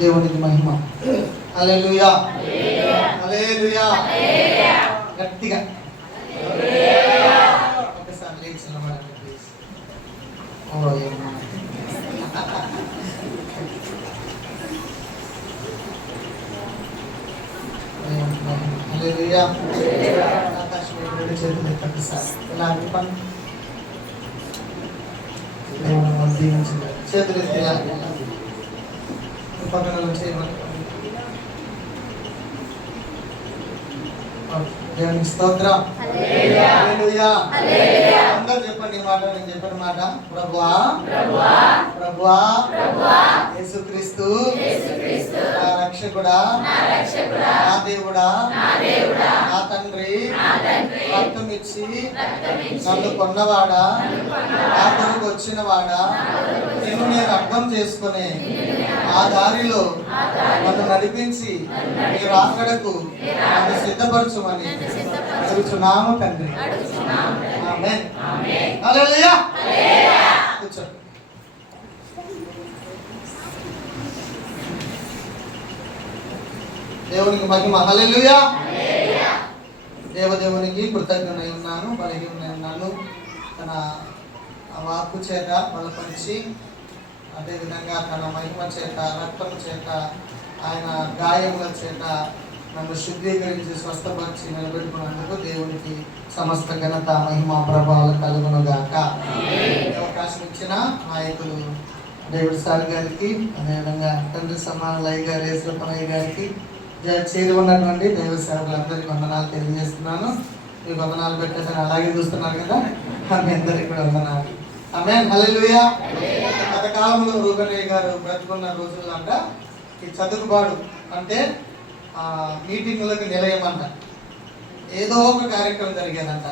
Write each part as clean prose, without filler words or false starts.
దేవునికి మహిమ. హల్లెలూయా, హల్లెలూయా. గట్టిగా ఒకసారి లేచి నిలబడండి ప్లీజ్. హల్లెలూయా. ఆకాశం ఎప్పుడు చేతులు ఎత్తండి సార్. ఇలా అర్పణ దేవుని దీవించండి. చేతులు ఎత్తి పక్కన చేయమని. దేవునికి స్తోత్రం. హల్లెలూయా. అందరూ చెప్పండి ఈ మాట, నేను చెప్పిన మాట. ప్రభువా, ప్రభువా, యేసుక్రీస్తు నా రక్షకుడా, నా దేవుడా, నా తండ్రి, రక్తమిచ్చి నన్ను కొన్నవాడా, నా కొరకు వచ్చినవాడా, నిన్ను నేను అర్థం చేసుకుని ఆ దారిలో నన్ను నడిపించి నీ రాకడకు నన్ను సిద్ధపరచుమని అడుగుచున్నాము తండ్రి. ఆమేన్. హల్లెలూయా. కూర్చోండి. దేవునికి మహిమ. హల్లెలూయా. దేవదేవునికి కృతజ్ఞనై ఉన్నాను, బలహీనై ఉన్నాను. తన వాక్కు చేత బలపరిచి, అదేవిధంగా తన మహిమ చేత, రక్తము చేత, ఆయన గాయముల చేత నన్ను శుద్ధీకరించి స్వస్థపరిచి నిలబెట్టుకున్నందుకు దేవునికి సమస్త ఘనత, మహిమ, ప్రభావాలు కలుగునుగాక. అవకాశం ఇచ్చిన నాయకులు డేవిడ్ సార్ గారికి, అదేవిధంగా తండ్రి సమానలయ్య గారు, యేసులపనయ్య గారికి, చేరి ఉన్నటువంటి దైవ సేవకులందరికీ వందనాలు తెలియజేస్తున్నాను. మీకు వందనాలు పెట్టేసరి అలాగే చూస్తున్నారు కదా, మీ అందరికీ కూడా వందనాలు. ఆమేన్. హల్లెలూయా. గత కాలంలో రూబెనయ్య గారు బ్రతుకున్న రోజులంట ఈ చదువుబాడు అంటే మీటింగులకు నిలయం అంట. ఏదో ఒక కార్యక్రమం జరిగేదంట.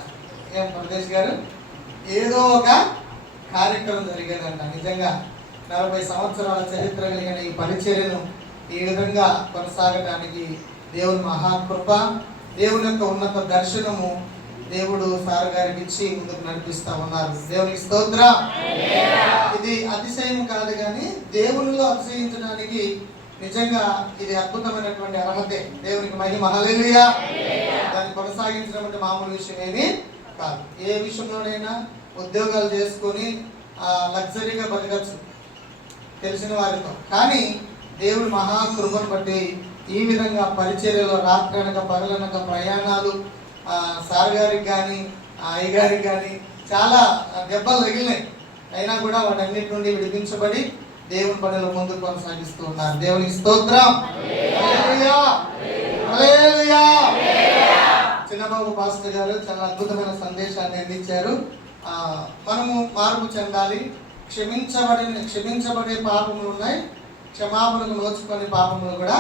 ఏం ప్రదేశ్ గారు, ఏదో ఒక కార్యక్రమం జరిగేదంట. నిజంగా 40 సంవత్సరాల చరిత్ర కలిగిన ఈ పరిచర్యను ఈ విధంగా కొనసాగడానికి దేవుని మహాకృప, దేవుని యొక్క ఉన్నత దర్శనము దేవుడు సార్ గారికి ఇచ్చి ముందుకు నడిపిస్తా ఉన్నారు. దేవునికి స్తోత్రం. ఇది అతిశయం కాదు, కానీ దేవునిలో అతిశయించడానికి నిజంగా ఇది అద్భుతమైనటువంటి అర్హతే. దేవునికి మహిమ. హల్లెలూయా. దాన్ని కొనసాగించడం అంటే మామూలు విషయం ఏమీ కాదు. ఏ విషయంలోనైనా ఉద్యోగాలు చేసుకొని లగ్జరీగా బతకచ్చు తెలిసిన వారితో, కానీ దేవుడి మహాకృపను బట్టి ఈ విధంగా పరిచర్యలో రాత్రనక పగలనక ప్రయాణాలు, సార్ గారికి కానీ అయ్యగారికి కానీ చాలా దెబ్బలు తగిలినాయి. అయినా కూడా వాటన్నిటి నుండి విడిపించబడి దేవుని పనులు ముందుకు కొనసాగిస్తూ ఉన్నారు. దేవునికి స్తోత్రం. హల్లెలూయా, హల్లెలూయా. చిన్నబాబు పాస్టర్ గారు చాలా అద్భుతమైన సందేశాన్ని అందించారు. మనము మార్పు చెందాలి. క్షమించబడే పాపములు ఉన్నాయి, క్షమాపణకు నోచుకునే పాపములు కూడా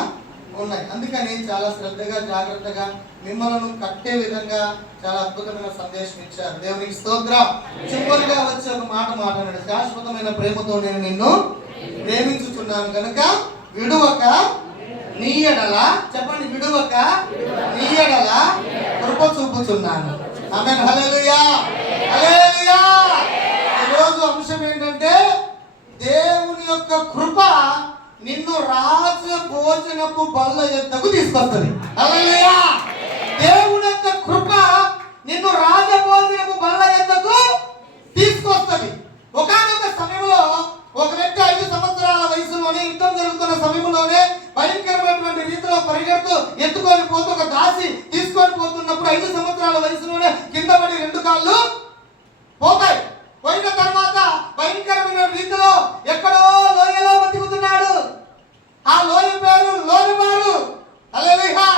ఉన్నాయి. అందుకని చాలా శ్రద్ధగా, జాగ్రత్తగా మిమ్మల్ని కట్టే విధంగా చాలా అద్భుతమైన సందేశం ఇచ్చారు. దేవునికి స్తోత్రం. చివరిగా వచ్చి ఒక మాట మాట్లాడాడు. శాశ్వతమైన ప్రేమతో నేను నిన్ను ప్రేమించుచున్నాను కనుక విడువక నీ ఎడల, చెప్పండి, విడువక నీ ఎడల కృప చూపుచున్నాను. ఆమేన్. హల్లెలూయా, హల్లెలూయా. ఈరోజు అంశం ఏంటంటే దేవుని యొక్క కృప నిన్ను రాజ భోజనపు బల్ల యొద్దకు తీసుకొస్తుంది. హల్లెలూయా. దేవుని యొక్క కృప నిన్ను రాజ భోజనపు బల్ల యొద్దకు తీసుకొస్తుంది. ఒకానొక సమయంలో ఒక వ్యక్తి 5 సంవత్సరాల వయసులోనే, యుద్ధం జరుగుతున్న సమయంలోనే భయంకరమైనటువంటి రీతిలో పరిగెడుతూ ఎత్తుకొని పోతూ ఒక దాసి తీసుకొని పోతున్నప్పుడు 5 సంవత్సరాల వయసులోనే కింద పడి 2 కాళ్ళు పోతాయి. పోయిన తర్వాత భయంకరమైన రీతిలో ఎక్కడో లోయలో బతుకుతున్నాడు. ఆ లోయ పేరు లోయబారు. హల్లెలూయా.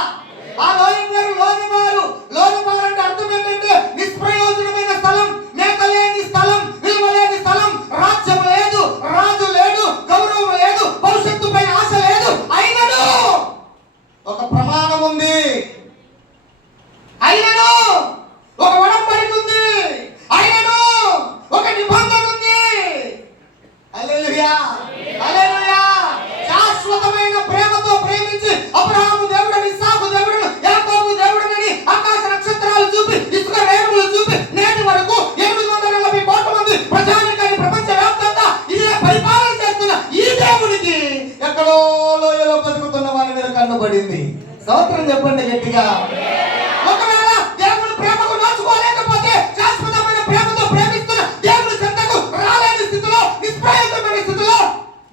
ఆ లోయ పేరు లోయబారు. లోయబారు అంటే అర్థం ఏంటంటే నిష్ప్రయోజనమైన స్థలం, మేకలేని స్థలం, విలువలేని స్థలం, రాజ్యం లేదు, రాజు లేడు, గౌరవం లేదు, భవిష్యత్తు పైన ఆశ లేదు. అయినను ఒక ప్రమాణం ఉంది, అయినను ఒక ఒడంబడిక ఉంది, అయినను ఒక నిబంధన ఉంది. హల్లెలూయా, హల్లెలూయా. శాశ్వతమైన ప్రేమతో ప్రేమించి అబ్రహాము దేవుడని, ఇస్సాకు స్తోత్రం చెప్పండి గట్టిగా. ఒకవేళ దేవుని ప్రేమకు నోచుకోలేకపోతే, శాశ్వతమైన ప్రేమతో ప్రేమిస్తున్న దేవుని చెంతకు రాలేని స్థితిలో, నిష్ప్రయోజనమైన స్థితిలో,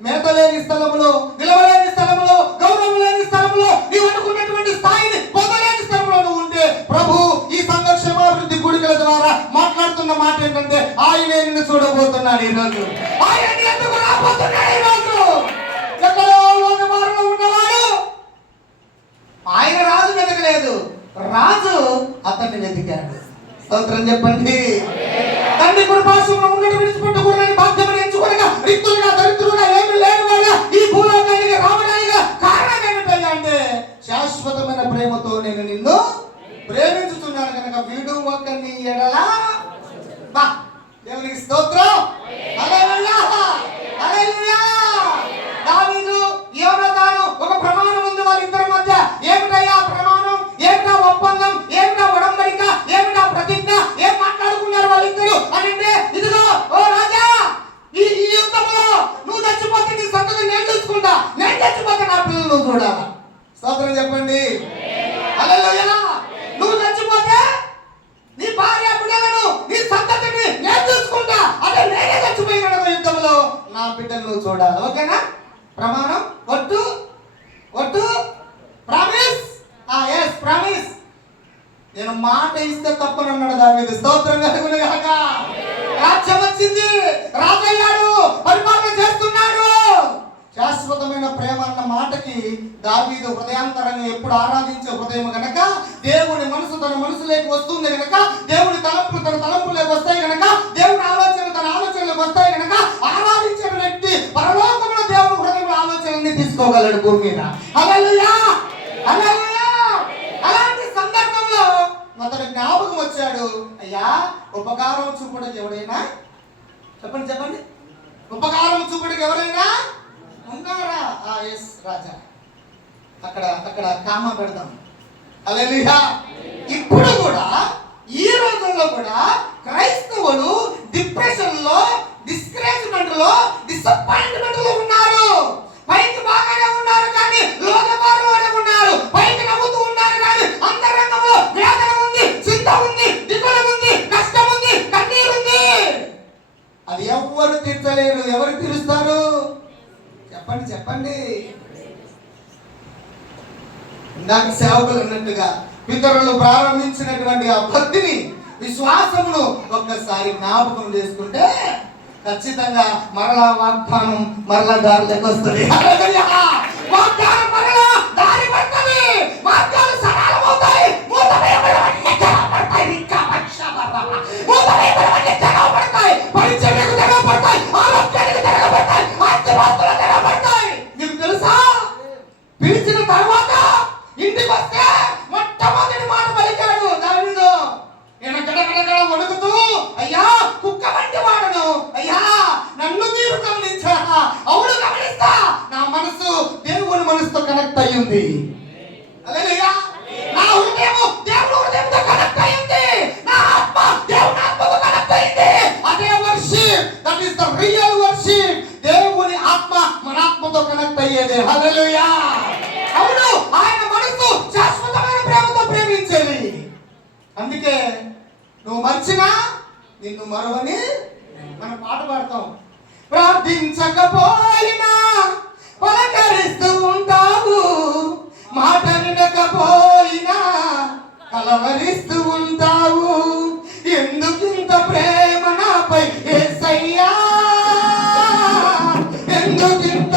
మేత లేని స్థలములో, నిలవలేని స్థలములో, గౌరవం లేని స్థలములో, నీవు అనుకున్నటువంటి స్థాయిని పొందలేని స్థలంలో నువ్వు ఉంటే, ప్రభు ఈ సంఘ క్షేమాభివృద్ధి కూడికల ద్వారా మాట్లాడుతున్న మాట ఏంటంటే, ఆయనే నిన్ను చూడబోతున్నాడు ఈరోజు. ఆయన ఎందుకు రాబోతున్నాడు ఈరోజు? ఎక్కడో లోకమారులో ఉన్నవాడు ఆయన రాజు వెతకలేదు, రాజు అతన్ని వెతికాడు. స్తోత్రం చెప్పండి. తండ్రి కృపాసనంలో ఉన్నట్టు విడిచిపెట్టకూడదని బాధ్యతను ఎంచుకోనగా, రిక్తులుగా, దరిద్రులుగా, ఏమి లేనివాడుగా ఈ భూలోకానికి రావడానికి కారణం ఏమిటయ్యా అంటే, శాశ్వతమైన ప్రేమతో నేను నిన్ను ప్రేమించుతున్నాను కనుక వీడు ఒకని ఎడలా. దేవునికి స్తోత్రం. హల్లెలూయా, హల్లెలూయా. దావీదు, యోనాతాను ఒక ప్రమాణం ఉంది వాళ్ళిద్దరి మధ్య. ఏమిటయ్యా ప్రమాణం? ఏమిటా ఒప్పందం? ఏమిటా ఉడంబడిక? ఏమిటా ప్రతిజ్ఞ? ఏం మాట్లాడుకున్నారు వాళ్ళిద్దరు అంటే, ఇదిగో ఓ రాజా, ఈ యుద్ధంలో నువ్వు చచ్చిపోతే నీ సంతతి నేను చూసుకుంటా, నేను చచ్చిపోతే నా పిల్లలు నువ్వు చూడాలా. స్తోత్రం చెప్పండి. హల్లెలూయా. నువ్వు చచ్చిపోతే నీ భార్య బిడ్డలను, నీ సంతతిని నేను చూసుకుంటా, అదే నేనే చచ్చిపోయిన యుద్ధంలో నా బిడ్డలు నువ్వు చూడాలి. ఓకేనా? ప్రమాణం, ఒట్టు, ఒట్టు, ప్రామిస్. yes promise. నేను మాట ఇస్తే తప్పనన్నాడు దావీదు. స్తోత్రం కలుగును గాక. రాజ్యం వచ్చింది, రాజయ్యాడు, పరిపాలన చేస్తున్నాడు. శాశ్వతమైన ప్రేమ అన్న మాటకి దావీదు హృదయాంతరంగా ఎప్పుడు ఆరాధించే హృదయం గనక, దేవుని మనసు తన మనసులోకి వస్తుంది గనక, దేవుని తలంపులు తన తలంపులోకి వస్తాయి గనక, దేవుని ఆలోచన తన ఆలోచనలోకి వస్తాయి గనక, ఆరాధించిన వ్యక్తి పరలోకమున దేవుని హృదయంలో ఆలోచనల్ని తీసుకోగలడు భూమి మీద. హల్లెలూయా, హల్లెలూయా. అలాంటి సందర్భంలో అతను జ్ఞాపకం వచ్చాడు, అయ్యా ఉపకారం చూపడానికి ఎవరైనా చెప్పండి, చెప్పండి, ఉపకారం చూపడానికి ఎవరైనా ఉన్నారా? ఎస్ రాజా. అక్కడ కామా పెడదాం. హల్లెలూయా. ఇప్పుడు కూడా ఈ రోజుల్లో కూడా క్రైస్తవులు డిప్రెషన్ లో, డిస్కరేజ్మెంట్ లో, డిసప్పాయింట్మెంట్ లో ఉన్నారు. పైకి బాగానే ఉన్నారు కానీ లోకమారులోనే ఉన్నారు. పైకి నవ్వుతూ ఉన్నారు కానీ అంతరంగంలో వేదన ఉంది, చింత ఉంది, దిగులు ఉంది, కష్టం ఉంది, కన్నీరు ఉంది. అది ఎవరు తీర్చలేరు. ఎవరు తీరుస్తారు? చెప్పండి, చెప్పండి. ఇందాక సేవకులు అన్నట్టుగా పితరులు ప్రారంభించినటువంటి ఆ భక్తిని, విశ్వాసమును ఒక్కసారి జ్ఞాపకం చేసుకుంటే ఖచ్చితంగా మరలా వాగ్దానం మరలా దారిలోకి వస్తుంది. వాగ్దానం మరలా దారి పడుతుంది. మార్గాలు సరళమవుతాయి. పరిచర్యకు తెగబడతాయి, ఆరోగ్యానికి తెగబడతాయి, ఆస్తిపాస్తులు తెగబడతాయి. మీకు తెలుసా, పిలిచిన తర్వాత ఇంటికి వస్తే మొట్టమొదటి మాట పలికాడు దావీదు. నేను గడగడగడ వణుకుతూ, అయ్యా కుక్క వంటి వాడును, అయ్యా నన్ను మీరు గమనించారా? అవును గమనిస్తా. నా మనసు దేవుని మనసుతో కనెక్ట్ అయ్యింది. హల్లెలూయా. నా హృదయము దేవుని హృదయంతో కనెక్ట్ అయ్యింది. నా ఆత్మ దేవుని ఆత్మతో కనెక్ట్ అయ్యింది. అదే worship, that is the real worship. దేవుని ఆత్మ మన ఆత్మతో కనెక్ట్ అయ్యేది. హల్లెలూయా. అవును, ఆయన మనసు శాశ్వతమైన ప్రేమతో ప్రేమించేది. అందుకే నువ్వు మర్చినా నిన్ను మరవని మనం పాట పాడతాం. ప్రార్థించకపోయినా పలకరిస్తూ ఉంటావు, మాట వినకపోయినా కలవరిస్తూ ఉంటావు. ఎందుకింత ప్రేమ నాపై యేసయ్యా, ఎందుకింత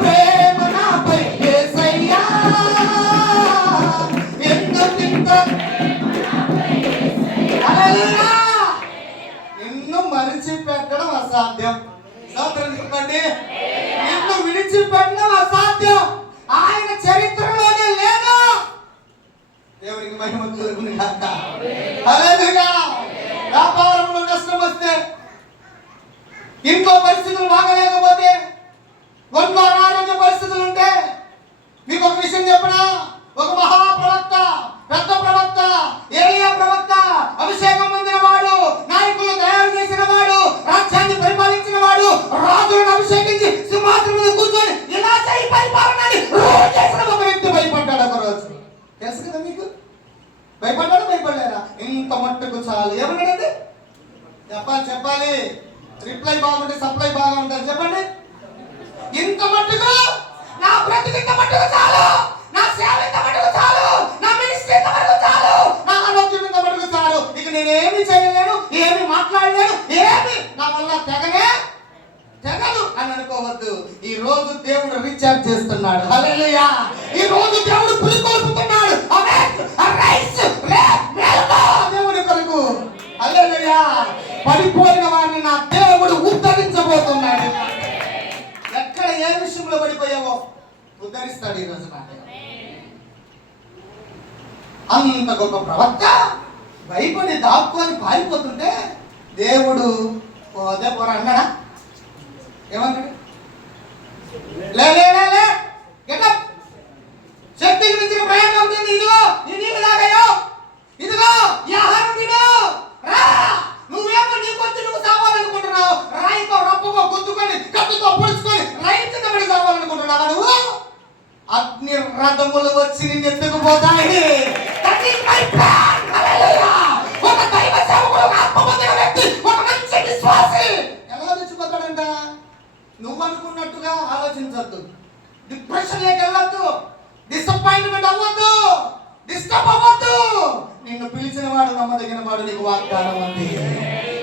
ప్రేమ నాపై యేసయ్యా, ఎందుకింత. హల్లెలూయా. నిన్ను మరిచిపెట్టడం అసాధ్యం. చెప్పండి, నిన్ను విడిచిపెట్టడం అసాధ్యం. ఆయన చరిత్రలోనే లేదు. దేవునికి మహిమ కలుగును గాక. హల్లెలూయా. వ్యాపారంలో నష్టం వస్తే, ఇంట్లో పరిస్థితులు బాగలేకపోతే, ఒంట్లో అనారోగ్య పరిస్థితులు ఉంటే, మీకు ఒక విషయం చెప్పనా? ఒక మహాప్రవక్త, పెద్ద ప్రవక్త, ఏలియా ప్రవక్త, అభిషేకం పొందిన వాడు, నాయకులు తయారు చేసిన వాడు, రాజ్యాన్ని పరిపాలించిన వాడు, రాజులను అభిషేకించి సింహాసనం ఇంత మట్టుకు, నా బ్రతుకు ఇంత మట్టుకు చాలు, నా సేవ ఇంత మట్టుకు చాలు, నా మినిస్ట్రీ ఇంత మట్టుకు చాలు, నా ఆరోగ్యం ఇంత మట్టుకు చాలు, ఇక నేనేమి చేయలేను, ఏమి మాట్లాడలేను, ఏమి నా వల్ల తెగదు అని అనుకోవద్దు. ఈ రోజు దేవుడు రీఛార్జ్ చేస్తున్నాడు. హల్లెలూయా. ఈ రోజు దేవుడు పురికొల్పుతున్నాడు. దేవుడి కొరకు. హల్లెలూయా. పడిపోయిన వారిని నా దేవుడు ఉద్ధరించబోతున్నాడు. ఎక్కడ ఏ విషయంలో పడిపోయావో ఉద్ధరిస్తాడు ఈ రోజు. అంత గొప్ప ప్రవక్త భయపడి దాక్కొని పారిపోతుంటే దేవుడు అదే పోరా అన్నాడా? ఏమన్నాడు? లే లే లే లే గెటప్, శక్తికి మించిన ప్రయాణం అవుతుంది, ఇదిగో ఈ నీళ్ళు తాగాయో, ఇదిగో ఈ ఆహారం తిను, రా. నువ్వేమో నీ కొద్ది నువ్వు సావాలనుకుంటున్నావు, రాయితో రప్పకో గుద్దుకొని కత్తితో పొడుచుకొని రైలు కింద పడి సావాలనుకుంటున్నావా నువ్వు? అగ్ని రథములు వచ్చి నిన్ను ఎత్తుకుపోతాయి. ఒక దైవ సేవకుడు, ఒక ఆత్మబంధుల వ్యక్తి, ఒక మంచి విశ్వాసి ఎలా తెచ్చిపోతాడంట? నువ్వు అనుకున్నట్టుగా ఆలోచించద్దు, డిప్రెషన్ లేక వెళ్ళొద్దు, డిసప్పాయింట్మెంట్ అవ్వద్దు, డిస్టర్బ్ అవ్వద్దు. నిన్ను పిలిచిన వాడు నమ్మదగిన వాడు. నీకు వాగ్దానం ఉంది,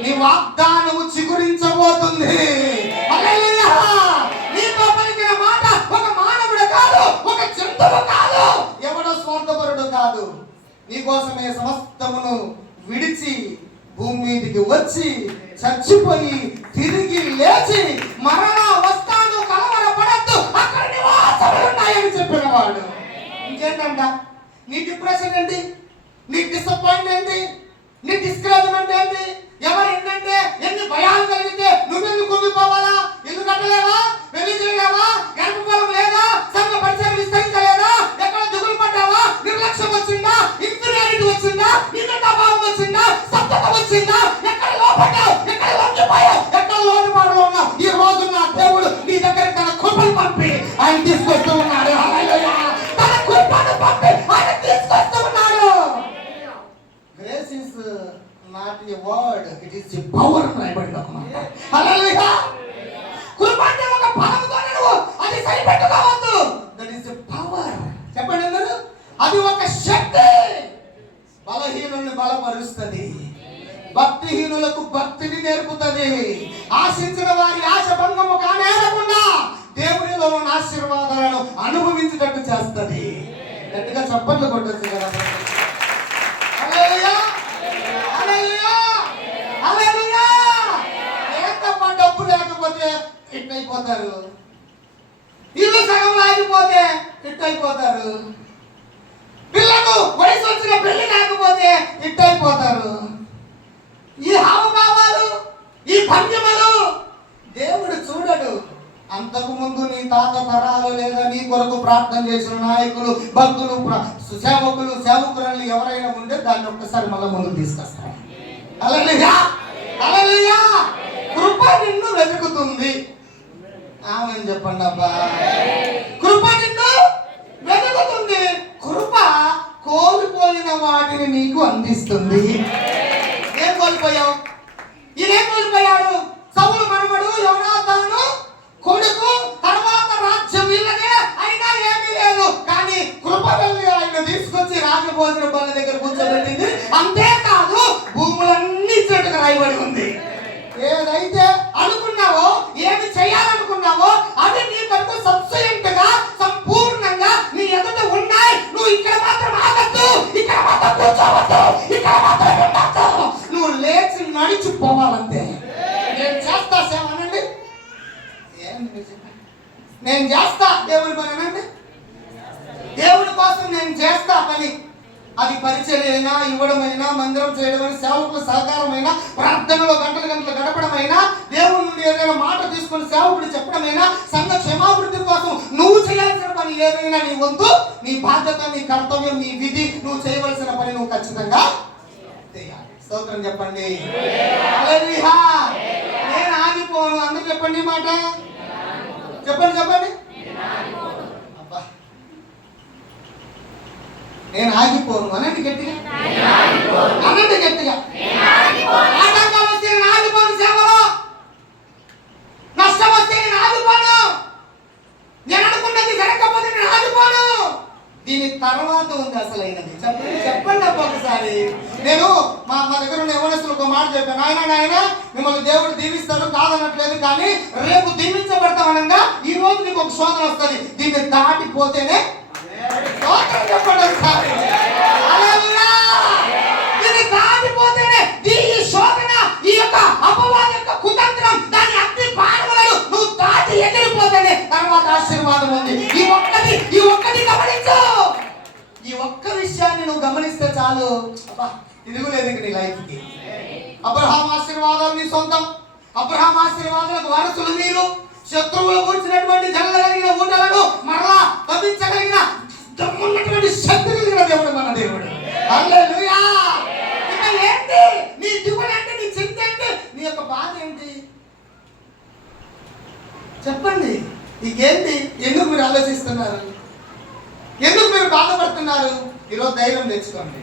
నీ వాగ్దానము చిగురించబోతుంది. హల్లెలూయా. నీతో పలికిన మాట ఒక మానవుడు కాదు, ఒక జంతువు కాదు, ఎవడో స్వార్థపరుడు కాదు. నీకోసమే సమస్తమును విడిచి భూమి మీదకి వచ్చి చచ్చిపోయి తిరిగి లేచి మరణ వస్తాను కలవరపడద్దు, అక్కడ నివాసములు ఉన్నాయని చెప్పిన వాడు. ఇంకేంటంట? నీ డిప్రెషన్ ఏంటి? నీ డిసప్పాయింట్ ఏంటి? నీ డిస్కరేజ్మెంట్ ఏంటి? ఎవరు ఏంటంటే ఎన్ని భయాలు కలిగితే నువ్వెందుకు కుంగిపోవాలా? ఇల్లు కట్టలేవా? పెళ్లి చేయలేవా? గర్భఫలం లేదా? సంఘ పరిచయం విస్తరించలేదా? ఎక్కడ దిగులు పడ్డావా? నిర్లక్ష్యం వచ్చిందా? ఇన్ఫీరియారిటీ వచ్చిందా? నిందతాభావం వచ్చిందా? సత్తత వచ్చిందా? ఎక్కడ లోపడ్డావు? ఎక్కడ లొంగిపోయావు? ఎక్కడ లోటుపాటులో ఉన్నావు? ఈ రోజు నా దేవుడు నీ దగ్గర తన కృపను పంపి ఆయన తీసుకొస్తూ ఉన్నాడు. హల్లెలూయా. తన కృపను పంపి ఆయన తీసుకొస్తూ ఉన్నాడు. Grace is not a word, it is a power అని రాయబడింది ఒక మాట. హల్లెలూయా. కృప అంటే ఒక పదముతోనే నువ్వు అది సరిపెట్టుకోవద్దు. That is a power. చెప్పండి అందరూ. అది ఒక శక్తి. బలహీనుల్ని బలపరుస్తుంది, భక్తిహీనులకు భక్తిని నేర్పుతుంది, ఆశించిన వారి ఆశ భంగము కానేరకుండా దేవునిలో ఉన్న ఆశీర్వాదాలను అనుభవించేటట్టు చేస్తుంది. గట్టిగా చప్పట్లు కొట్టొచ్చు కదా. హల్లెలూయా. హల్లెలూయా. హల్లెలూయా. ఏంటప్ప డబ్బు లేకపోతే ఇట్టయిపోతారు, ఇల్లు సగంలో ఆగిపోతే ఇట్టయిపోతారు, పిల్లకు వయసు వచ్చిన పెళ్లి లేకపోతే ఇట్టయిపోతారు. ఈ హావభావాలు, ఈ భంగిమలు దేవుడు చూడడు. అంతకు ముందు నీ తాత తరాలు లేదా నీ కొరకు ప్రార్థన చేసిన నాయకులు, భక్తులు, సేవకురాలు ఎవరైనా ఉంటే దాన్ని ఒక్కసారి మళ్ళీ ముందుకు తీసుకొస్తారు. హల్లెలూయా. హల్లెలూయా. కృప నిన్ను వెతుకుతుంది. ఆమేన్ చెప్పండి అబ్బా. కృప నిన్ను వెతుకుతుంది. కృప కోల్పోయిన వాటిని నీకు అందిస్తుంది. ఏం కోల్పోయావు? ఈయనేం కోల్పోయాడు? సౌలు మనవడు యోనాతాను కొడుకు, తర్వాత రాజ్యం వీళ్ళనే, అయినా ఏమీ లేదు. కానీ కృప వెళ్ళి ఆయన తీసుకొచ్చి రాజభోజన బల్ల దగ్గర కూర్చోబెట్టింది. అంతేకాదు భూములన్నీ చెట్టుకు రాయబడి ఉంది. ఏదైతే అనుకున్నావో, ఏమి చేయాలనుకున్నావో అది నీ కొరకు సబ్సిడెంట్ గా సంపూర్ణంగా నీ ఎదుట ఉన్నాయి. నువ్వు ఇక్కడ మాత్రం ఆగద్దు, ఇక్కడ మాత్రం కూర్చోవద్దు, ఇక్కడ మాత్రం ఉండద్దు. నువ్వు లేచి నడిచిపోవాలంతే. నేను చేస్తా సేవ అనండి, నేను చేస్తా దేవుని పని అనండి, దేవుడి కోసం నేను చేస్తా పని. అది పరిచర్య అయినా, ఇవ్వడమైనా, మందిరం చేయడమైనా, సేవకుల సహకారమైనా, ప్రార్థనలో గంటలు గడపడమైనా, దేవుడి నుండి ఏదైనా మాట తీసుకొని సేవకుడు చెప్పడమైనా, సంఘ క్షేమాభివృద్ధి కోసం నువ్వు చేయాల్సిన పని ఏదైనా నీ వంతు, నీ బాధ్యత, నీ కర్తవ్యం, నీ విధి, నువ్వు చేయవలసిన పని నువ్వు ఖచ్చితంగా చేయాలి. స్తోత్రం చెప్పండి. హల్లెలూయా. నేను ఆగిపోను. అందరూ చెప్పండి మాట. చెప్పండి చెప్పండి. అబ్బా, నేను ఆగిపోను అనండి గట్టిగా, అనండి గట్టిగా. ఆటంకం వస్తే నేను ఆగిపోను, సేవలో నష్టం వస్తే నేను ఆగిపోను. దీని తర్వాత ఉంది అసలైనది. చెప్పండి అబ్బా ఒకసారి. నేను మా దగ్గర ఉన్న యవనస్తులు ఒక మాట చెప్పాను, నాయన మిమ్మల్ని దేవుడు దీవిస్తాడు కాదనట్లేదు, కానీ రేపు దీవించబడతామనగా ఈ రోజు నీకు ఒక శోధన వస్తుంది, దీన్ని దాటిపోతేనే చెప్పండి ఒకసారి. దీన్ని దాటిపోతేనే ఈ శోధన, ఈ యొక్క అపవాది యొక్క కుతంత్రం, దాని అగ్ని బాణములను నువ్వు దాటి ఎగిరిపోతేనే తర్వాత ఆశీర్వాదం ఉంది. ఈ ఒక్కటి గమనించు. ఈ ఒక్క విషయాన్ని నువ్వు గమనిస్తే చాలు, అబ్బా తిరుగులేదు ఇంక నీ లైఫ్కి. అబ్రహాం ఆశీర్వాదాలు నీ సొంతం. అబ్రహాం ఆశీర్వాదాలకు వారసులు మీరు. శత్రువులు కూర్చున్నటువంటి జల్లగలిగిన ఊటలను మరలా తప్పించగలిగిన దమ్మున్నటువంటి శక్తి కలిగిన దేవుడు మన దేవుడు. హల్లెలూయా. ఇక ఏంటి నీ దిగులు ఏంటి, నీ చింత ఏంటి, నీ యొక్క బాధ ఏంటి చెప్పండి. నీకేంటి? ఎందుకు మీరు ఆలోచిస్తున్నారు? ఎందుకు మీరు బాధపడుతున్నారు? ఈరోజు ధైర్యం తెచ్చుకోండి.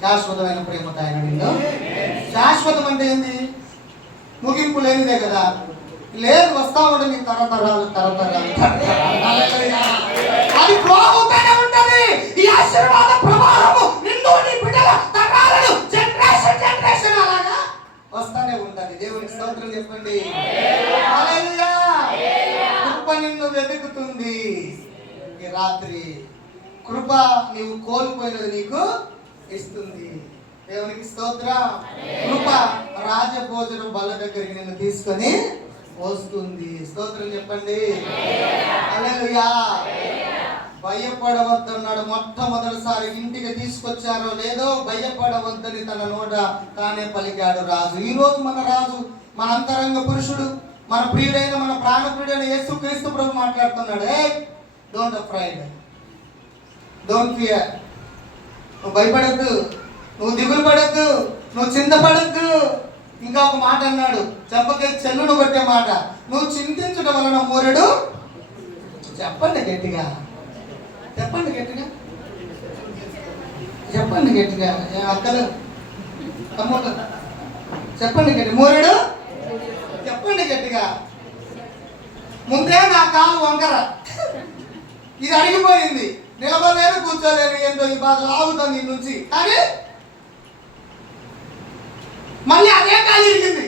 శాశ్వతమైన ప్రేమతో ఆయన నిన్ను. శాశ్వతం అంటే ఏంది? ముగింపు లేనిదే కదా. లేదు, వస్తా ఉండే నీ తరతరాలు అది పోతూనే ఉంటది. ఈ ఆశీర్వాద ప్రవాహము నిన్ను నీ బిడ్డల తరాలను జనరేషన్ అలాగా వస్తానే ఉంటది. దేవునికి స్తోత్రం చెప్పండి. హల్లెలూయా. కృప నిన్ను వెతుకుతుంది. ఈ రాత్రి కృప నీవు కోల్పోయినది నీకు ఇస్తుంది. దేవునికి స్తోత్రం. కృప రాజభోజనం బల్ల దగ్గరికి నిన్ను తీసుకొని వస్తుంది. స్తోత్రం చెప్పండి. హల్లెలూయా. భయపడవద్దన్నాడు. మొట్టమొదటిసారి ఇంటికి తీసుకొచ్చారో లేదో భయపడవద్దని తన నోట తానే పలికాడు రాజు. ఈ రోజు మన రాజు, మన అంతరంగ పురుషుడు, మన ప్రియుడైన, మన ప్రాణప్రియుడైన యేసుక్రీస్తు ప్రభు మాట్లాడుతున్నాడు. Don't afraid, don't fear. నువ్వు భయపడద్దు, నువ్వు దిగులు పడద్దు, నువ్వు చింతపడద్దు. ఇంకా ఒక మాట అన్నాడు, చెంపకే చెల్లును కొట్టే మాట, నువ్వు చింతించడం వలన మూరెడు. చెప్పండి గట్టిగా, చెప్పండి గట్టిగా, చెప్పండి గట్టిగా. అక్కలు తమ్ముడు చెప్పండి గట్టి. మూరెడు చెప్పండి గట్టిగా. ముందే నా కాలు వంకర, ఇది అడిగిపోయింది, నిలబడలేను, కూర్చోలేను, ఏంటో ఈ బాధ లాగుతుంది ఈ నుంచి. కానీ మళ్ళీ అదే కాలు ఇరిగింది.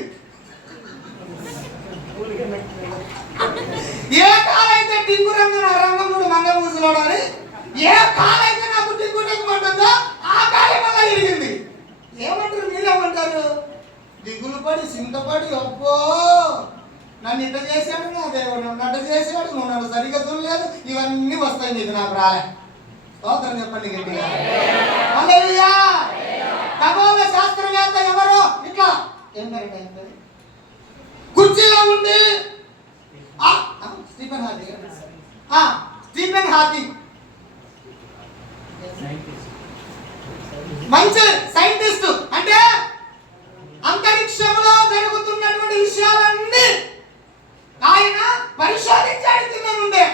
ఏ కాలైతే టింగు రంగముడు మంగమూసులోడు అని, ఏ కాలైతే నాకు టింగు రంగమంటుందో ఆ కాలే మళ్ళీ ఇరిగింది. ఏమంటారు మీరేమంటారు? దిగులు పడి చింతపడి, అబ్బో నన్ను ఇంత చేశాడు నా దేవుడు, నన్ను అడ్డ చేశాడు, నువ్వు నన్ను సరిగ్గా చూడలేదు, ఇవన్నీ వస్తాయి నీకు, నాకు రాలే. స్తోత్రం చెప్పండి గట్టిగా. హల్లెలూయా. ఖగోళ శాస్త్రవేత్త ఎవరో ఇట్లా ఏంటంటే కుర్చీలో ఉండి స్టీఫెన్ హాకింగ్ మంచి సైంటిస్ట్, అంటే అంతరిక్షంలో జరుగుతున్నటువంటి విషయాలన్నీ ఆయన పరిశోధించాడు. కింద నుండే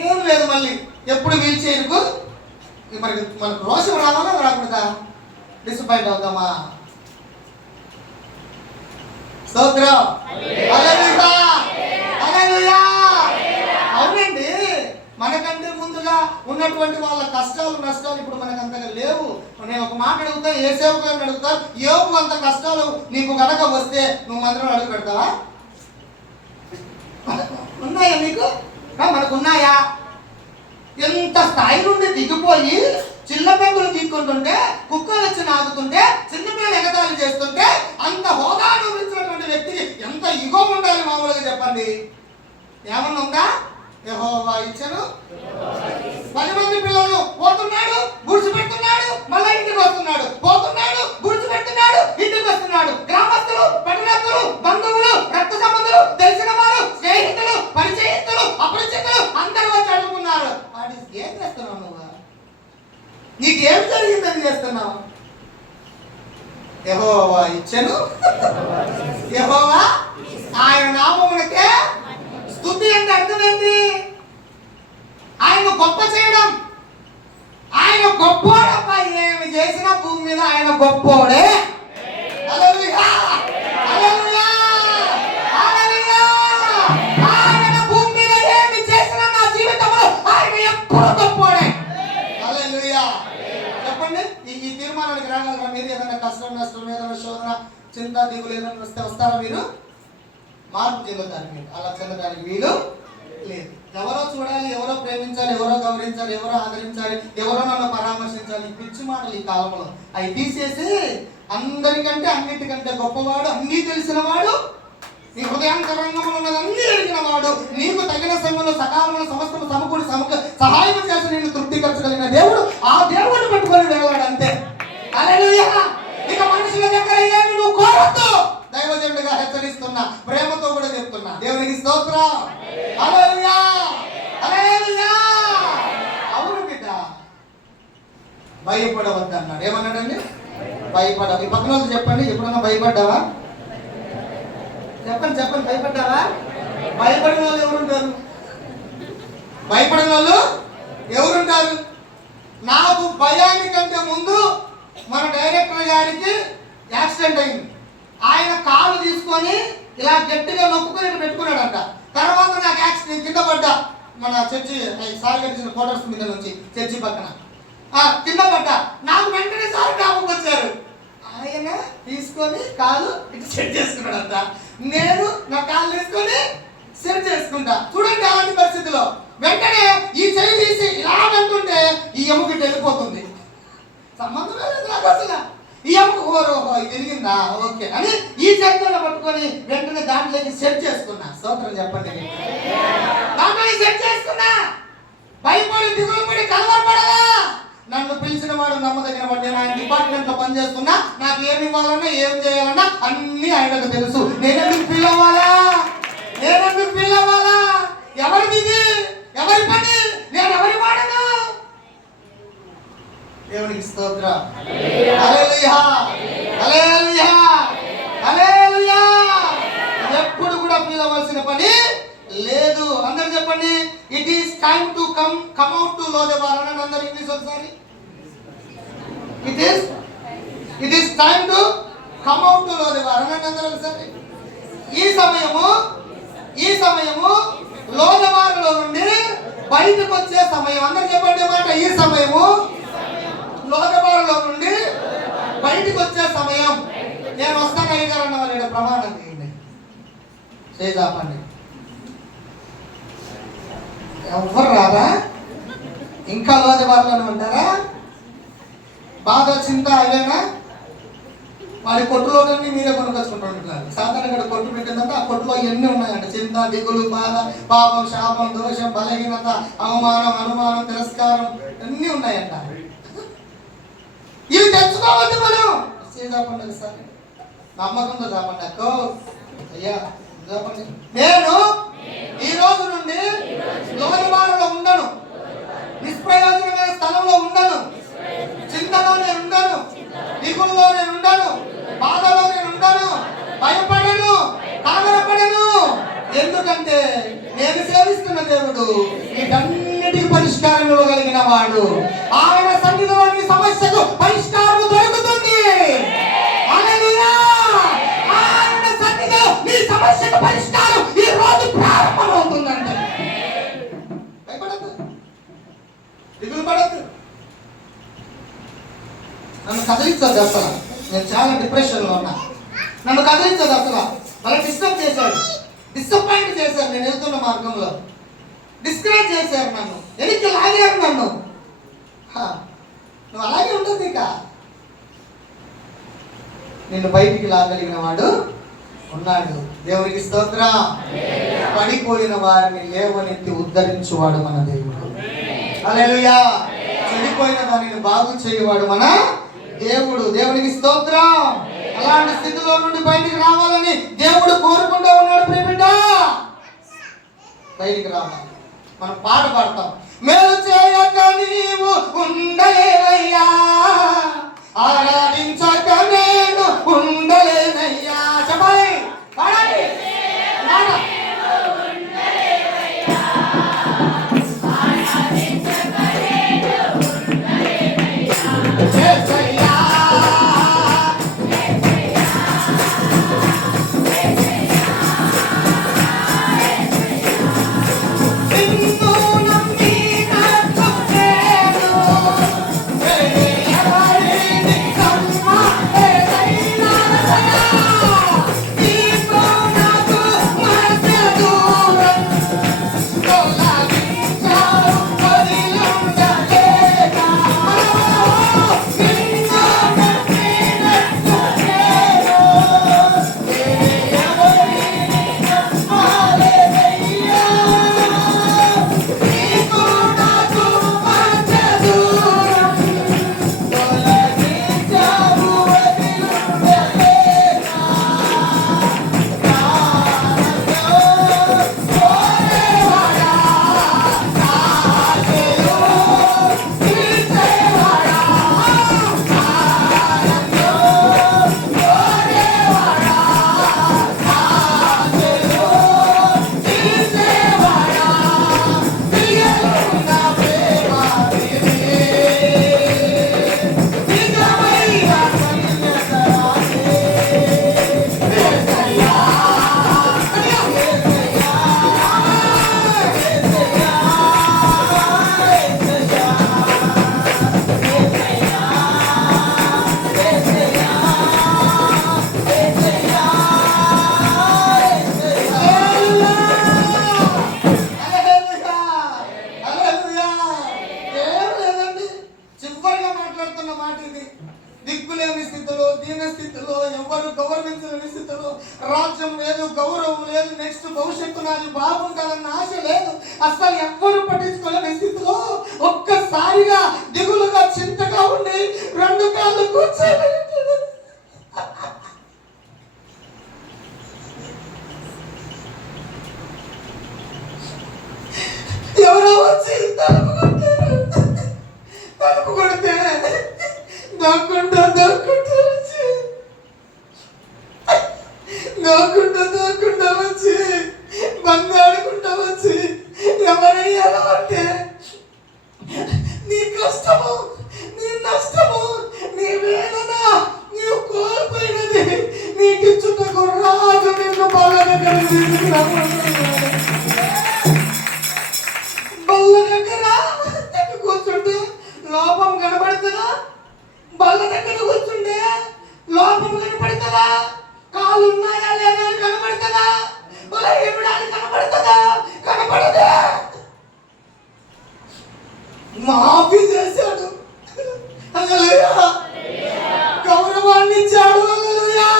ఏం లేదు, మళ్ళీ ఎప్పుడు వీల్ చైర్కు మనకు రోషం రావాలా రాకూడదా? డిసప్పాయింట్ అవుతామా? స్తోత్రం. అవునండి, మనకంటే ముందుగా ఉన్నటువంటి వాళ్ళ కష్టాలు నష్టాలు ఇప్పుడు మనకు అంతగా లేవు. నేను ఒక మాట అడుగుతా, ఏ సేవకులను అడుగుతా, యోగు అంత కష్టాలు నీకు కనుక వస్తే నువ్వు మందిరం అడుగు పెడతావా? ఉన్నాయా నీకు? మనకున్నాయా? ఎంత స్థాయి నుండి దిగిపోయి చిన్న పెంకులు తీసుకుంటుంటే, కుక్కలు వచ్చి నాకుతుంటే, చిన్నపిల్లలు ఎగతాళి చేస్తుంటే, అంత హోదా అనుభవించినటువంటి వ్యక్తికి ఎంత ఇగో ఉండాలి మామూలుగా చెప్పండి. ఏమన్నా ఉందా? యెహోవా ఇచ్చెను 10 మంది పిల్లలు, పోతున్నాడు గుడిసి పెడుతున్నాడు, మళ్ళీ ఇంటికి వస్తున్నాడు, పోతున్నాడు గుడిసి పెడుతున్నాడు, ఇంటికి వస్తున్నాడు. గ్రామస్తులు, పట్టణస్తులు, బంధువులు, రక్త సంబంధులు, తెలిసిన వారు, స్నేహితులు, పరిచయస్తులు, అపరిచితులు అందరూ వచ్చి అడుగుతున్నారు. వాడి ఏం చేస్తున్నావు నువ్వు? నీకేం జరిగిందని చేస్తున్నావు? యెహోవా ఇచ్చెను, యెహోవా ఆయన నామమునకే స్తుతి. అంటే అర్థం ఏంటి? ఆయన గొప్ప చేయడం. ఆయన గొప్పోడప్ప, ఏమి చేసినా భూమి మీద ఆయన గొప్పోడే. హల్లెలూయా, హల్లెలూయా, హల్లెలూయా. ఆయన భూమి మీద ఏమి చేసినా నా జీవితంలో ఆయన చింత దిగులు ఏదైనా వస్తే వస్తారా మీరు? మార్పు చెందుతారు. మీరు అలా చెందడానికి వీలు లేదు. ఎవరో చూడాలి, ఎవరో ప్రేమించాలి, ఎవరో గౌరవించాలి, ఎవరో ఆదరించాలి, ఎవరో నన్ను పరామర్శించాలి, ఈ పిచ్చి మాటలు ఈ కాలంలో అవి తీసేసి అందరికంటే అన్నిటికంటే గొప్పవాడు, అన్నీ తెలిసిన వాడు, నీ హృదయాంతరంగంలో ఉన్నది అన్నీ ఎరిగిన వాడు, నీకు తగిన సమయంలో సకాలంలో సమస్తము సమకూడి సహాయం చేసి నిన్ను తృప్తిపరచగలిగిన దేవుడు, ఆ దేవుడిని పట్టుకొని వెళ్ళాడు అంతే. హల్లెలూయా. ఇక మనుషుల దగ్గర ఏమి నువ్వు కోరొద్దు. దైవజనుడిగా హెచ్చరిస్తున్నా, ప్రేమతో కూడా చెప్తున్నా. దేవునికి స్తోత్రం. హల్లెలూయా, హల్లెలూయా. అవును బిడ్డ, భయపడవద్దు అన్నాడు. ఏమన్నాడండి? భయపడవు. ఈ పక్కన వాళ్ళు చెప్పండి, ఎప్పుడన్నా భయపడ్డావా? చెప్పండి చెప్పండి, భయపడ్డావా? భయపడిన వాళ్ళు ఎవరుంటారు? భయపడిన వాళ్ళు ఎవరుంటారు? నాకు భయానికంటే ముందు మన డైరెక్టర్ గారికి యాక్సిడెంట్ అయింది. ఆయన కాలు తీసుకొని ఇలా గట్టిగా నొక్కుని పెట్టుకున్నాడంట. తర్వాత నాకు యాక్సిడెంట్, కింద పడ్డా. మన చర్చి సార్ కట్టించిన క్వార్టర్స్ మీద నుంచి చర్చి పక్కన కింద పడ్డా. నాకు వెంటనే సార్ జ్ఞాపకం వచ్చారు. ఆయన తీసుకొని కాలు ఇటు సెట్ చేసుకున్నాడంట. నేను నా కాలు తీసుకొని సెట్ చేసుకుంటా. చూడండి అలాంటి పరిస్థితిలో వెంటనే ఈ చెయ్యి తీసి ఇలా అంటుంటే ఈ ఎముక వెళ్ళిపోతుంది. సంబంధం లేదు నాకు అసలు. ఈ ఎముక ఓహో ఇది తిరిగిందా, ఓకే అని ఈ చేతిలో పట్టుకొని వెంటనే దాంట్లోకి సెట్ చేసుకున్నా. స్తోత్రం చెప్పండి. దాంట్లో సెట్ చేసుకున్నా. భయపడి దిగులు పడి కలవరపడలా. నన్ను పిలిచిన వాడు నమ్మదగిన వాడు. నేను ఆయన డిపార్ట్మెంట్ లో పనిచేస్తున్నా. నాకు ఏమి ఇవ్వాలన్నా ఏం చేయాలన్నా అన్ని ఆయనకు తెలుసు. నేనెందుకు ఫీల్ అవ్వాలా? నేనెందుకు ఫీల్ అవ్వాలా? ఎవరిది, ఎవరి పని, నేను ఎవరి వాడను. దేవునికి స్తోత్రం. హల్లెలూయా, హల్లెలూయా, హల్లెలూయా. ఎప్పుడు కూడా ఫీల్ అవ్వాల్సిన పని లేదు. అందరూ చెప్పండి, it is time to come out to Lodebar అని అందరూ ఇంగ్లీష్ ఒకసారి. It is time to come out to Lodebar అని అందరూ ఒకసారి. ఈ సమయము లోదెబారులో నుండి బయటకు వచ్చే సమయం. అందరూ చెప్పండి మాట, ఈ సమయము లోదెబారులో నుండి బయటకు వచ్చే సమయం. నేను వస్తాను అయ్యగారు అన్న వాళ్ళు ప్రమాణం చేయండి, చేజాపండి. ఎవరు రారా? ఇంకా లోదెబారులోనే ఉంటారా? బాధ చింత అవేనా? వాడి కొట్టులోనే మీరే కొనుకొచ్చుకుంటుంటున్నారు. సాధారణంగా కొట్టు పెట్టిందంటే ఆ కొట్టులో ఎన్ని ఉన్నాయంట. చింత, దిగులు, బాధ, పాపం, శాపం, దోషం, బలహీనత, అవమానం, అనుమానం, తిరస్కారం అన్నీ ఉన్నాయంట. ఇవి తెచ్చుకోవద్దు మనం. చేపండి సార్, నమ్మకంతో చెప్పండి. అక్కో అయ్యా చెప్పండి, నేను ఈ రోజు నుండి లోదెబారులో ఉండను, నిష్ప్రయోజనమైన స్థలంలో ఉండను, చింతలో నేను ఉండను, దిగుల్లో నేను ఉండను, బాధలో నేను ఉండను, భయపడను, కలవరపడను. ఎందుకంటే నేను సేవిస్తున్న దేవుడు వీటన్నిటికీ పరిష్కారం ఇవ్వగలిగిన వాడు. ఆయన సన్నిధిలో నీ సమస్యకు పరిష్కారం దొరుకుతుంది. హల్లెలూయా. ఆయన సన్నిధిలో నీ సమస్యకు పరిష్కారం ఈ రోజు ప్రారంభమవుతుందంటే భయపడద్దు, దిగులు పడద్దు. నన్ను కదిలించదు అసలు. నేను చాలా డిప్రెషన్లో ఉన్నా. నన్ను కదిలించదు అసలు. మళ్ళీ డిస్టర్బ్ చేశాడు, డిసప్పాయింట్ చేశారు. నేను వెళ్తున్న మార్గంలో డిస్కరేజ్ చేశారు, నన్ను వెనక్కి లాగారు. నన్ను నువ్వు అలాగే ఉండదు. ఇక నిన్ను బయటికి లాగలిగిన వాడు ఉన్నాడు. దేవునికి స్తోత్రం. పడిపోయిన వారిని లేవనెత్తి ఉద్ధరించువాడు మన దేవుడు. హల్లెలూయా. చెడిపోయిన దానిని బాగు చేయవాడు మన దేవుడు. దేవునికి స్తోత్రం. అలాంటి స్థితిలో నుండి బయటికి రావాలని దేవుడు కోరుకుంటూ ఉన్నాడు. ప్రియబిడ్డ, బయటికి రావాలి. మనం పాట పాడతాం, మేలు చేయక నీవు ఉండలేవయ్యా, ఆరాధించక నేను ఉండలేనయ్యా. చెప్పాలి, పాడాలి. అసలు ఎవ్వరు పట్టించుకోలేని స్థితిలో ఒక్కసారిగా దిగులుగా చింతగా ఉండి 2 కాళ్ళు కూర్చొని ఎవరో వచ్చి తలుపు కొడితే దాక్కుంటా వచ్చి బంగాడుకుంటా వచ్చి ఎవరయ్యాలో అంటే నీ కష్టము, నీ నష్టము, నీ వేదన, నీవు కోల్పోయినది నీకిచ్చుటకు రాజు నిన్ను బల్ల దగ్గర బల్ల దగ్గర కూర్చుంటే లోపం కనబడుతుందా? బల్ల దగ్గర కూర్చుంటే లోపం కనబడుతుందా? కాళ్ళు ఉన్నాయా లేదా అని కనబడుతుందా? బలహీనుడాన్ని కనబడుతుందా? కనబడదా? మాఫీ చేశాడు, హల్లెలూయా. గౌరవాన్ని ఇచ్చాడు, హల్లెలూయా.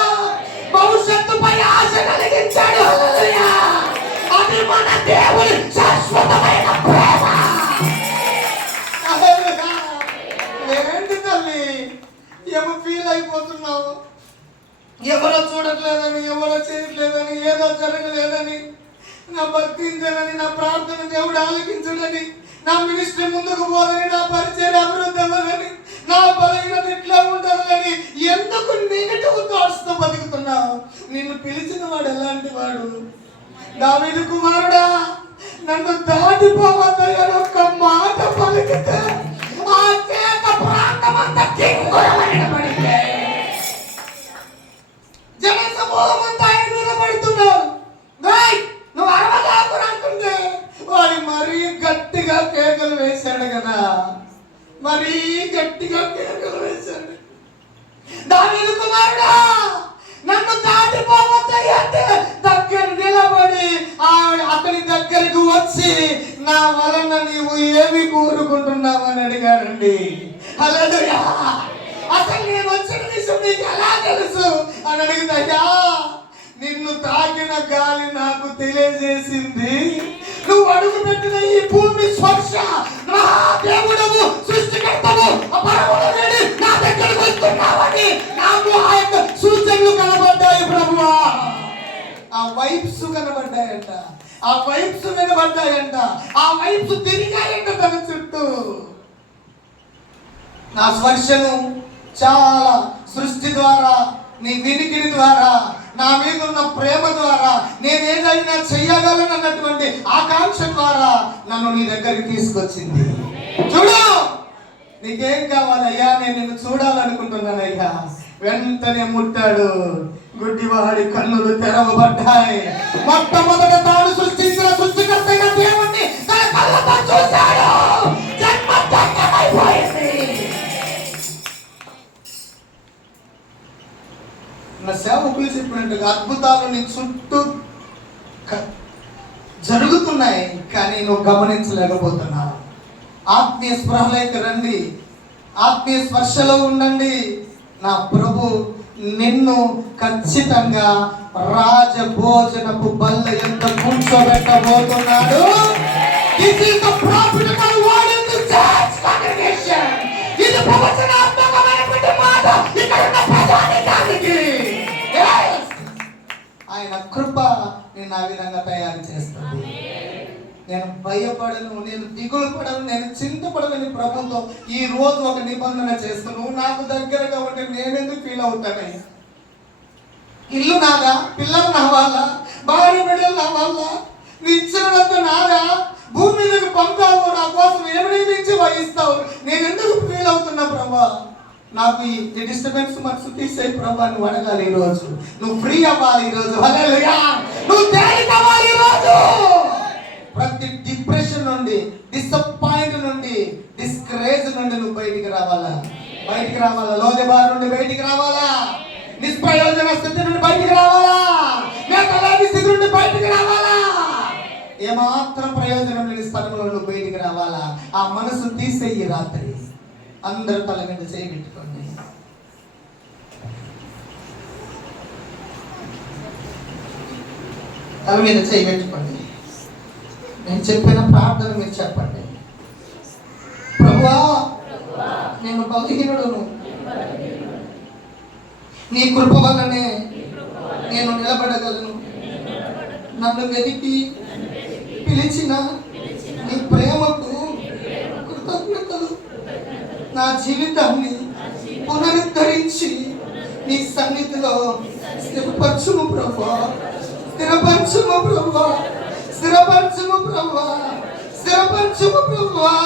భవిష్యత్తుపై ఆశ కలిగించాడు, హల్లెలూయా. అది మన దేవుని శాశ్వతమైన ప్రేమ. ఏంటి తల్లి ఏమో ఫీల్ అయిపోతున్నావు? ఎవరో చూడట్లేదని, ఎవరో చేయట్లేదని, ఏదో జరగలేదని, నా భక్తించనని, నా ప్రార్థన దేవుడు ఆలకించడని, నా మినిస్ట్రీ ముందుకు పోదని, నా పరిచయం అభివృద్ధి అవ్వదని, నా బలహీనత ఇట్లా ఉండాలని ఎందుకు నెగటివ్ థాట్స్ తో బతుకుతున్నావు? నిన్ను పిలిచిన వాడు ఎలాంటి వాడు? దావీదు కుమారుడా, నన్ను దాటిపోవద్దని ఒక్క మాట పలికితే ఆ చేత ప్రాంతమంతా కింగురమైన పడితే జన సమూహం అంతా నిలబడుతున్నారు. నువ్వు అరవగాకురా అంటుంటే వాడు మరీ గట్టిగా కేకలు వేశాడు కదా, మరీ గట్టిగా కేకలు వేశాడు. దావీదు కుమారుడా, నన్ను దాటిపోవద్దని అంటే దగ్గర నిలబడి అతని దగ్గరికి వచ్చి నా వలన నీవు ఏమి కోరుకుంటున్నావు అని అడిగాడండి. హల్లెలూయా. అసలు నేను వచ్చిన విషయం నీకు ఎలా తెలుసు అని అడిగితే, నిన్ను తాకిన గాలి నాకు తెలియజేసింది, నువ్వు అడుగు పెట్టిన ఈ భూమి స్పర్శ, నా దేవుడవు సృష్టికర్తవు నా దగ్గరకు వస్తున్నావని నాకు ఆ యొక్క సూచనలు కనబడ్డాయి ప్రభువా. ఆ వైబ్స్ కనబడ్డాయంట, ఆ వైబ్స్ వినబడ్డాయంట, ఆ వైబ్స్ తిరిగాయంట తన చుట్టూ. నా స్పర్శను చాలా సృష్టి ద్వారా, నీ వినికిడి ద్వారా, నా మీద ఉన్న ప్రేమ ద్వారా, నేను ఏదైనా చెయ్యగలను అన్నటువంటి ఆకాంక్ష ద్వారా నన్ను నీ దగ్గరికి తీసుకొచ్చింది. చూడు, నీకేం కావాలయ్యా? నేను నిన్ను చూడాలనుకుంటున్నానయ్యా. వెంటనే ముట్టాడు, గుడ్డివాడి కన్నులు తెరవబడ్డాయి. మొట్టమొదట తాను సృష్టించిన సృష్టికర్తగా దేవుణ్ణి తన కళ్ళతో చూశాడు. జన్మ ధన్యమైపోయింది. నా సేవకులు చెప్పినట్టుగా అద్భుతాలు నీ చుట్టూ జరుగుతున్నాయి, కానీ నువ్వు గమనించలేకపోతున్నావు. ఆత్మీయ స్పృహలోకి రండి, ఆత్మీయ స్పర్శలో ఉండండి. నా ప్రభు నిన్ను ఖచ్చితంగా రాజభోజనపు బల్ల ఎంత కూర్చోబెట్టబోతున్నాడు. This is the profitable word in the church congregation. ఇది ప్రవచనాత్మకమైనటువంటి మాట ఇక్కడ ఉన్న ప్రజానీకానికి. ఆయన కృప నేను ఆ విధంగా తయారు చేస్తుంది. నేను భయపడను, నేను దిగులు పడను, నేను చింతపడనని ప్రభుతో ఈ రోజు ఒక నిబంధన చేస్తాను. నువ్వు నాకు దగ్గరగా ఉంటే నేనెందుకు ఫీల్ అవుతానే? ఇల్లు నాదా, పిల్లలు నా వాళ్ళ, భార్య బిడ్డలు నా వాళ్ళ, నీ ఇచ్చినంత నాదా, భూమి మీదకి పంపావు, నా కోసం ఏమిటి వహిస్తావు, నేను ఎందుకు ఫీల్ అవుతున్నా ప్రభా? నాకు ఈ డిస్టర్బెన్స్ మనసు తీసేయి ప్రభా. నువ్వు అడగాలి ఈరోజు, నువ్వు ఫ్రీ అవ్వాలి ఈరోజు, హల్లెలూయా. నువ్వు తేలిక అవ్వాలి ఈరోజు. ప్రతి డిప్రెషన్ నుండి, డిసప్పాయింట్ నుండి, డిస్కరేజ్ నుండి నువ్వు బయటికి రావాలా, బయటికి రావాలా. లోదెబారు నుండి బయటికి రావాలా, నిష్ప్రయోజన స్థితి నుండి బయటికి రావాలా, మేకలాంటి స్థితి నుండి బయటికి రావాలా. ఏమాత్రం ప్రయోజనం లేని స్థలంలో నువ్వు బయటికి రావాలా. ఆ మనసు తీసేయి రాత్రి. అందరూ తల మీద చేయి పెట్టుకోండి. తల మీద చేయి పెట్టుకోండి. నేను చెప్పిన ప్రార్థన మీరు చెప్పండి. ప్రభువా, నేను బలహీనుడును, నీ కృప వల్లనే నేను నిలబడగలను. నన్ను వెతికి పిలిచిన నీ ప్రేమకు కృతజ్ఞతలు. నా జీవితాన్ని పునరుద్ధరించి నీ సన్నిధిలో స్థిరపరచుము ప్రభువా, స్థిరపరచుము ప్రభువా, స్థిరపరచుము ప్రభువా, స్థిరపరచుము ప్రభువా,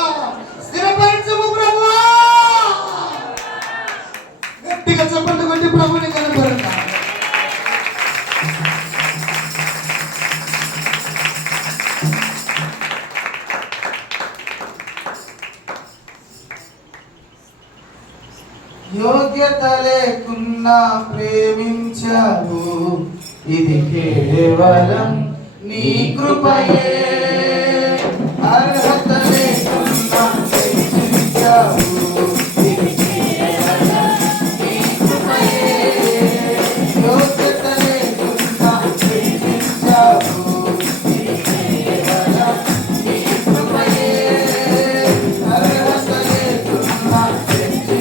స్థిరపరచుము ప్రభువా. గట్టిగా చెప్పండి, కొట్టి ప్రభుని కనపడతా. యోగ్యత లేకున్నా ప్రేమించావు, ఇది కేవలం నీ కృపయే. అర్హత లేకున్నా ప్రేమించావు, ఇది కేవలం నీ కృపయే. యోగ్యత లేకున్నా ప్రేమించావు, ఇది కేవలం నీ కృపయే. అర్హత లేకున్నా ప్రేమించావు,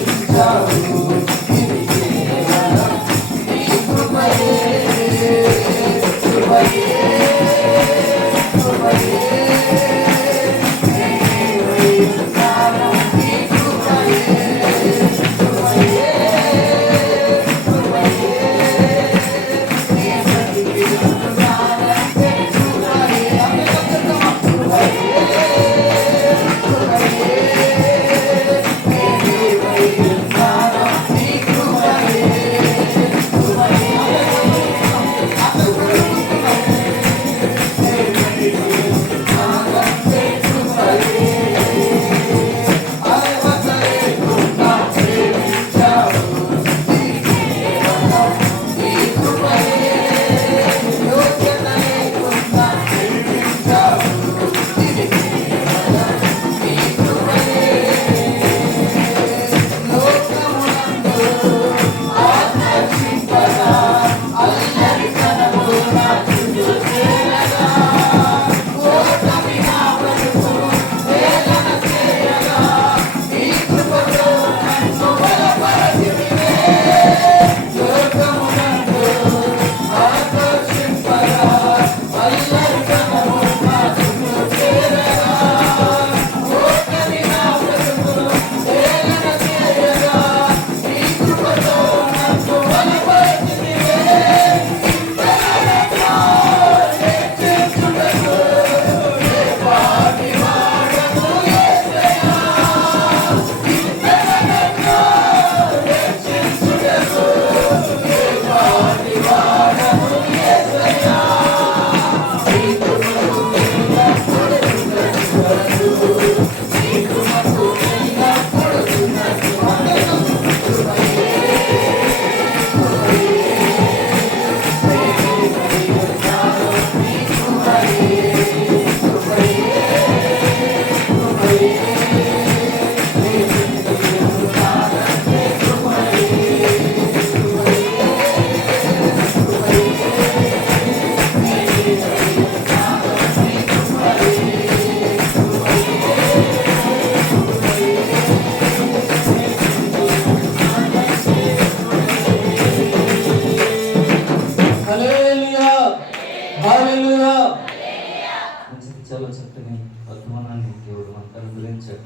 చాలా చక్కని వర్తమానాన్ని దేవుడు మనకు అనుగ్రహించాడు.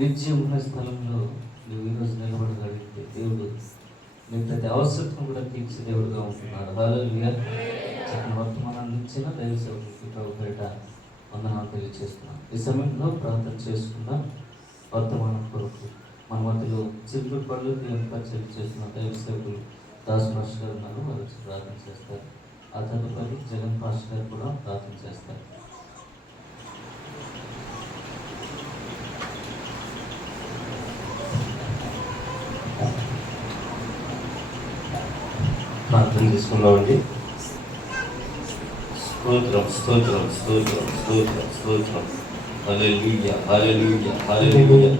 నిత్యం ఉన్న స్థలంలో నువ్వు ఈరోజు నిలబడగలిగితే దేవుడు నీ ప్రతి అవసరం కూడా తీర్చి దేవుడుగా ఉంటున్నాడు. హల్లెలూయా. చక్కని వర్తమానాన్ని ఇచ్చిన దైవ సేవకుడికి ప్రభు పేరిట వందనాలు తెలియజేస్తున్నాను. ఈ సమయంలో ప్రార్థన చేసుకుందాం. వర్తమానం కొరకు మన మధ్యలో చిరుకుడు పళ్ళు దేవుని పరిచయం చేస్తున్న దైవ సేవకులు దాసు మాస్టర్ గారు ఉన్నారు. వారు ప్రార్థన చేస్తారు. ఆ తదుపరి జగన్ పాస్టర్ గారు కూడా ప్రార్థన చేస్తారు. ప్రార్థన చేసుకుందామండి. స్తోత్రం స్తోత్రం స్తోత్రం స్తోత్రం స్తోత్రం. హల్లెలూయా హల్లెలూయా హల్లెలూయా.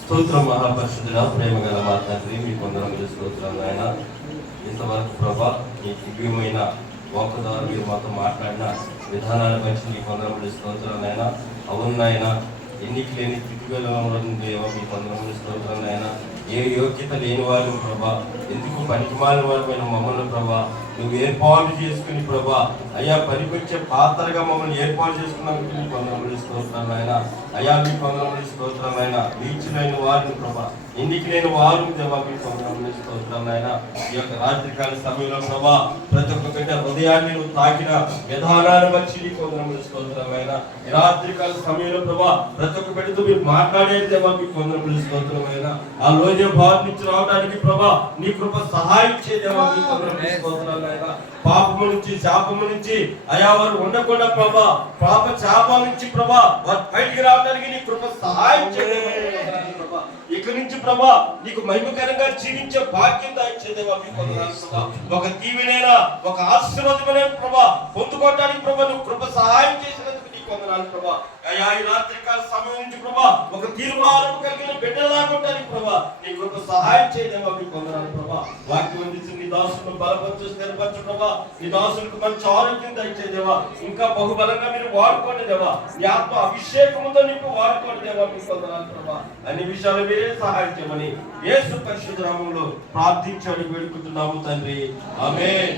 స్తోత్రం మహాపరిశుద్ధుడా, ప్రేమ గల మా తండ్రి, మీ కొందరములు స్తోత్రం నాయన. ఇంతవరకు ప్రభా, మీ దివ్యమైన వాక్ ద్వారా మీరు మాతో మాట్లాడిన విధానాన్ని బట్టి నీ వందనములు స్తోత్రం నాయన. అవును నాయన, ఎన్నిక లేని స్థితిగల దేవా మీ వందనములు స్తోత్రం నాయన. ఏ యోగ్యత లేని వారు ప్రభా, ఎందుకు పనికిమాలిన వారు మమ్మల్ని ప్రభా నువ్వు ఏర్పాటు చేసుకుని ప్రభా అయ్యా పనికొచ్చే పాత్రగా మమ్మల్ని ఏర్పాటు చేసుకున్నందుకు నీకు వందనములు స్తోత్రం నాయన. అయ్యా మీకు వందనములు స్తోత్రం నాయన. నీచులైన వారిని ప్రభా, ఎన్నిక లేని వారు దేవా మీకు వందనములు స్తోత్రం నాయన. ఈ యొక్క రాత్రికాల సమయంలో ప్రభా ప్రతి ఒక్క గంట హృదయాన్ని నువ్వు తాకిన విధానాన్ని బట్టి నీకు వందనములు స్తోత్రం నాయన. ఈ రాత్రికాల సమయంలో ప్రభా ప్రతి ఒక్క బిడ్డతో మీరు మాట్లాడేది దేవా మీకు వందనములు స్తోత్రం నాయన. ఆ లోయ భావం నుంచి రావడానికి ప్రభా నీ కృప సహాయం చేయదేవా మీకు వందనములు స్తోత్రం నాయన. పాపము నుంచి శాపము నుంచి అయా వారు ఉండకుండా ప్రభా పాప శాపం నుంచి ప్రభా వారు బయటికి రావడానికి నీ కృప సహాయం చేయండి ప్రభా. ఇక నుంచి ప్రభా నీకు మహిమకరంగా జీవించే భాగ్యం దాయిచ్చేదేవా మీకు వందనాలు ప్రభా. ఒక దీవెనైన ఒక ఆశీర్వాదమైన ప్రభా పొందుకోవడానికి ప్రభా నువ్వు కృప సహాయం చేసినందుకు నీకు వందనాలు ప్రభా. అయ్యా ఈ రాత్రికాల సమయం నుంచి ప్రభా ఒక తీర్మానం కలిగిన బిడ్డలాగొట్టడానికి ప్రభా నీ కృప సహాయం చేయదేవా మీకు వందనాలు ప్రభా. వాక్యం అందించి నీ దాసులను బలపరచు స్థిరపరచు ప్రభా. నీ దాసులకు మంచి ఆరోగ్యం దయచేదేవా. ఇంకా బహుబలంగా మీరు వాడుకోండి దేవా. నీ ఆత్మ అభిషేకముతో నీకు వాడుకోండి దేవా మీకు వందనాలు ప్రభా. అన్ని విషయాలు మీరే సహాయం చేయమని యేసు పరిశుద్ధ నామములో ప్రార్థించి అడిగి వేడుకుంటున్నాము తండ్రి. ఆమేన్.